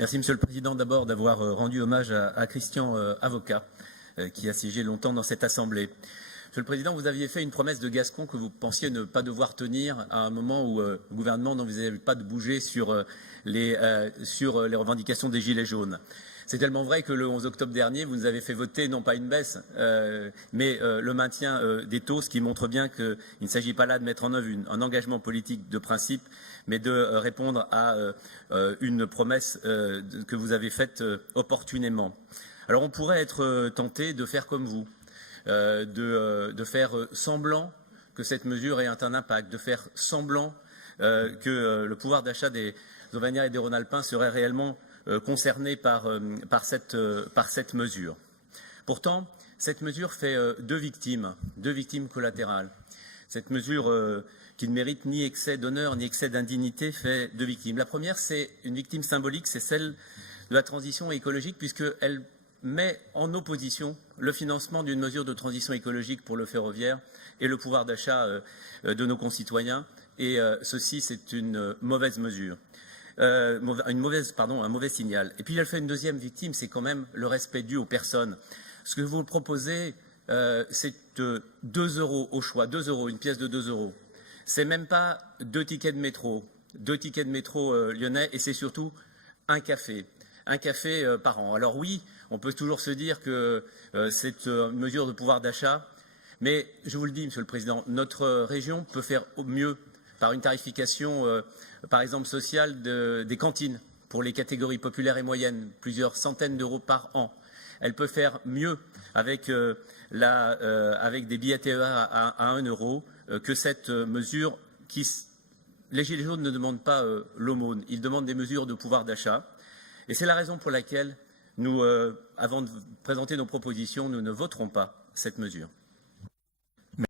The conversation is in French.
Merci, Monsieur le Président, d'abord d'avoir rendu hommage à Christian Avocat, qui a siégé longtemps dans cette Assemblée. Monsieur le Président, vous aviez fait une promesse de Gascon que vous pensiez ne pas devoir tenir à un moment où le gouvernement n'envisageait pas de bouger sur les revendications des Gilets jaunes. C'est tellement vrai que le 11 octobre dernier, vous nous avez fait voter non pas une baisse, mais le maintien des taux, ce qui montre bien qu'il ne s'agit pas là de mettre en œuvre un engagement politique de principe, mais de répondre à une promesse que vous avez faite opportunément. Alors on pourrait être tenté de faire comme vous, de faire semblant que cette mesure ait un impact, de faire semblant que le pouvoir d'achat des Auvergnats et des Rhône-Alpins serait réellement concernés par cette mesure. Pourtant, cette mesure fait deux victimes collatérales. Cette mesure qui ne mérite ni excès d'honneur ni excès d'indignité fait deux victimes. La première, c'est une victime symbolique, c'est celle de la transition écologique, puisqu'elle met en opposition le financement d'une mesure de transition écologique pour le ferroviaire et le pouvoir d'achat de nos concitoyens. Et ceci, c'est une mauvaise mesure. Un mauvais signal. Et puis elle fait une deuxième victime, c'est quand même le respect dû aux personnes. Ce que vous proposez, c'est 2 euros au choix, 2 euros, une pièce de 2 euros. C'est même pas 2 tickets de métro lyonnais, et c'est surtout un café par an. Alors oui, on peut toujours se dire que c'est une mesure de pouvoir d'achat, mais je vous le dis, Monsieur le Président, notre région peut faire mieux par une tarification, par exemple sociale, des cantines pour les catégories populaires et moyennes, plusieurs centaines d'euros par an. Elle peut faire mieux avec des billets TER à 1 euro que cette mesure qui... Les Gilets jaunes ne demandent pas l'aumône, ils demandent des mesures de pouvoir d'achat. Et c'est la raison pour laquelle nous, avant de présenter nos propositions, nous ne voterons pas cette mesure.